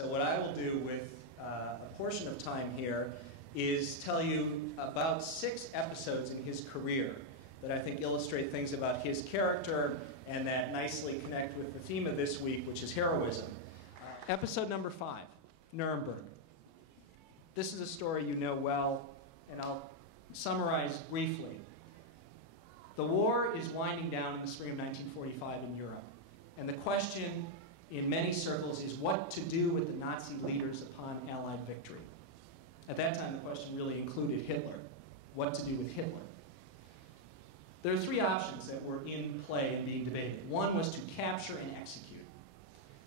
So what I will do with a portion of time here is tell you about 6 episodes in his career that I think illustrate things about his character and that nicely connect with the theme of this week, which is heroism. Episode number 5, Nuremberg. This is a story you know well, and I'll summarize briefly. The war is winding down in the spring of 1945 in Europe, and the question in many circles is what to do with the Nazi leaders upon Allied victory. At that time, the question really included Hitler. What to do with Hitler? There are 3 options that were in play and being debated. One was to capture and execute.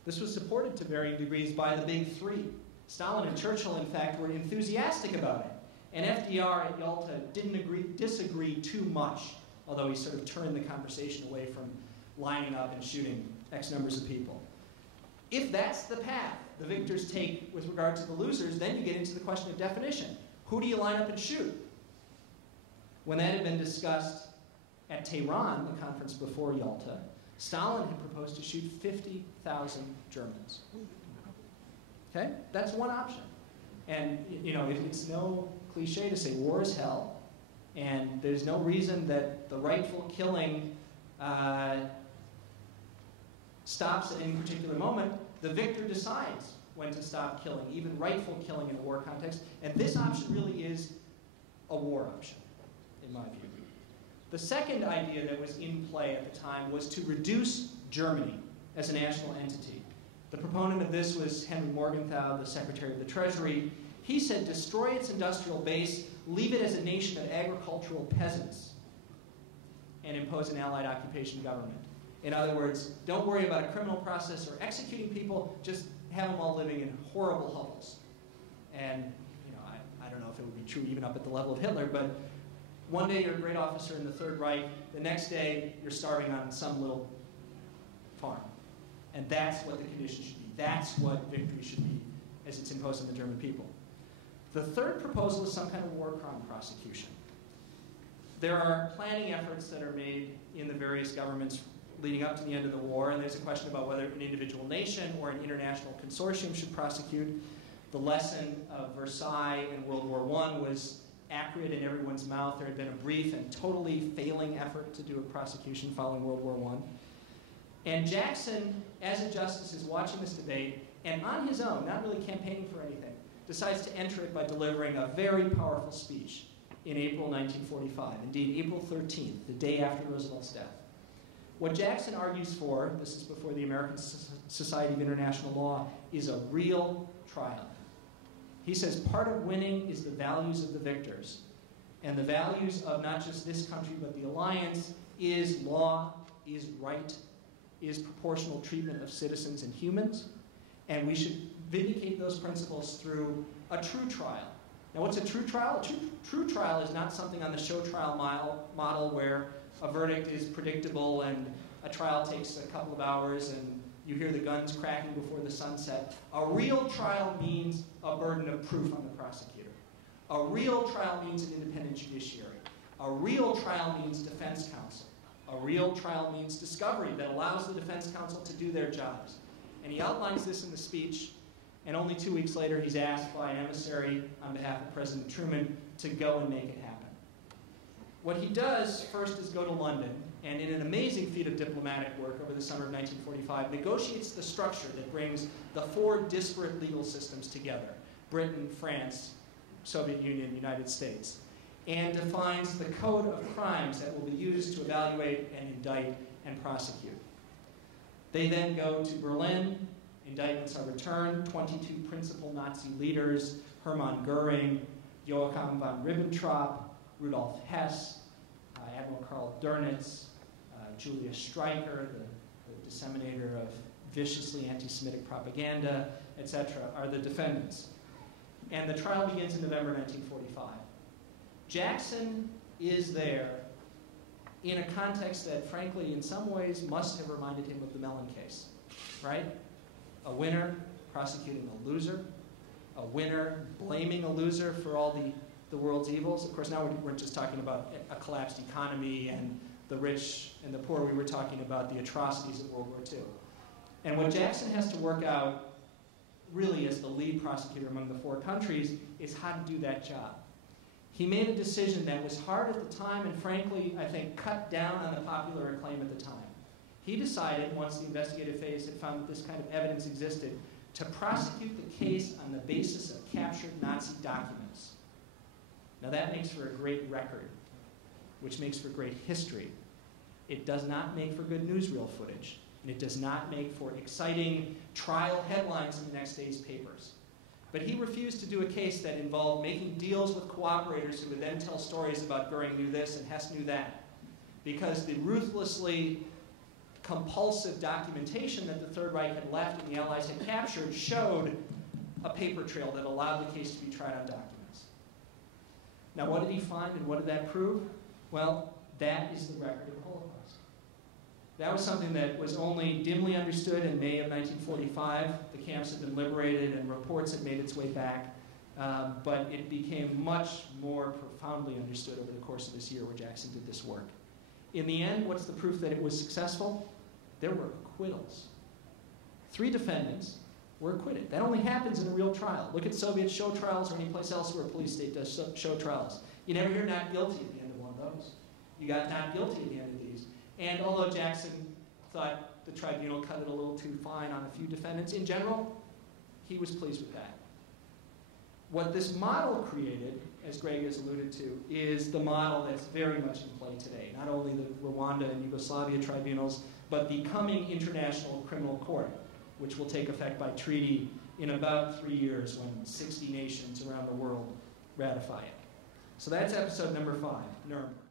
This was supported to varying degrees by the big 3. Stalin and Churchill, in fact, were enthusiastic about it. And FDR at Yalta didn't disagree too much, although he sort of turned the conversation away from lining up and shooting X numbers of people. If that's the path the victors take with regard to the losers, then you get into the question of definition. Who do you line up and shoot? When that had been discussed at Tehran, the conference before Yalta, Stalin had proposed to shoot 50,000 Germans. Okay? That's one option. And, you know, it's no cliche to say war is hell, and there's no reason that the rightful killing stops at any particular moment. The victor decides when to stop killing, even rightful killing in a war context. And this option really is a war option, in my view. The second idea that was in play at the time was to reduce Germany as a national entity. The proponent of this was Henry Morgenthau, the Secretary of the Treasury. He said, destroy its industrial base, leave it as a nation of agricultural peasants, and impose an Allied occupation government. In other words, don't worry about a criminal process or executing people, just have them all living in horrible hovels. And, you know, I don't know if it would be true even up at the level of Hitler, but one day you're a great officer in the Third Reich, the next day you're starving on some little farm. And that's what the condition should be. That's what victory should be as it's imposed on the German people. The third proposal is some kind of war crime prosecution. There are planning efforts that are made in the various governments leading up to the end of the war, and there's a question about whether an individual nation or an international consortium should prosecute. The lesson of Versailles in World War I was acrid in everyone's mouth. There had been a brief and totally failing effort to do a prosecution following World War I. And Jackson, as a justice, is watching this debate, and on his own, not really campaigning for anything, decides to enter it by delivering a very powerful speech in April 1945, indeed April 13th, the day after Roosevelt's death. What Jackson argues for, this is before the American Society of International Law, is a real trial. He says part of winning is the values of the victors. And the values of not just this country, but the alliance is law, is right, is proportional treatment of citizens and humans. And we should vindicate those principles through a true trial. Now, what's a true trial? A true trial is not something on the show trial model where a verdict is predictable and a trial takes a couple of hours and you hear the guns cracking before the sunset. A real trial means a burden of proof on the prosecutor. A real trial means an independent judiciary. A real trial means defense counsel. A real trial means discovery that allows the defense counsel to do their jobs. And he outlines this in the speech, and only 2 weeks later he's asked by an emissary on behalf of President Truman to go and make it happen. What he does first is go to London, and in an amazing feat of diplomatic work over the summer of 1945, negotiates the structure that brings the 4 disparate legal systems together: Britain, France, Soviet Union, United States, and defines the code of crimes that will be used to evaluate and indict and prosecute. They then go to Berlin. Indictments are returned. 22 principal Nazi leaders: Hermann Goering, Joachim von Ribbentrop, Rudolf Hess, Admiral Karl Dönitz, Julius Streicher, the disseminator of viciously anti-Semitic propaganda, etc., are the defendants. And the trial begins in November 1945. Jackson is there in a context that, frankly, in some ways must have reminded him of the Mellon case, right? A winner prosecuting a loser, a winner blaming a loser for all the world's evils. Of course, now we weren't just talking about a collapsed economy and the rich and the poor. We were talking about the atrocities of World War II. And what Jackson has to work out really lead prosecutor among the 4 countries, is how to do that job. He made a decision that was hard at the time and frankly, I think, cut down on the popular acclaim at the time. He decided, once the investigative phase had found that this kind of evidence existed, to prosecute the case on the basis of captured Nazi documents. Now that makes for a great record, which makes for great history. It does not make for good newsreel footage, and it does not make for exciting trial headlines in the next day's papers. But he refused to do a case that involved making deals with cooperators who would then tell stories about Goering knew this and Hess knew that, because the ruthlessly compulsive documentation that the Third Reich had left and the Allies had captured showed a paper trail that allowed the case to be tried on documents. Now, what did he find and what did that prove? Well, that is the record of the Holocaust. That was something that was only dimly understood in May of 1945. The camps had been liberated and reports had made its way back, but it became much more profoundly understood over the course of this year where Jackson did this work. In the end, what's the proof that it was successful? There were acquittals. 3 defendants were acquitted. That only happens in a real trial. Look at Soviet show trials or any place else where a police state does show trials. You never hear not guilty at the end of one of those. You got not guilty at the end of these. And although Jackson thought the tribunal cut it a little too fine on a few defendants, in general, he was pleased with that. What this model created, as Greg has alluded to, is the model that's very much in play today. Not only the Rwanda and Yugoslavia tribunals, but the coming International Criminal Court, which will take effect by treaty in about 3 years when 60 nations around the world ratify it. So that's episode number 5, Nuremberg.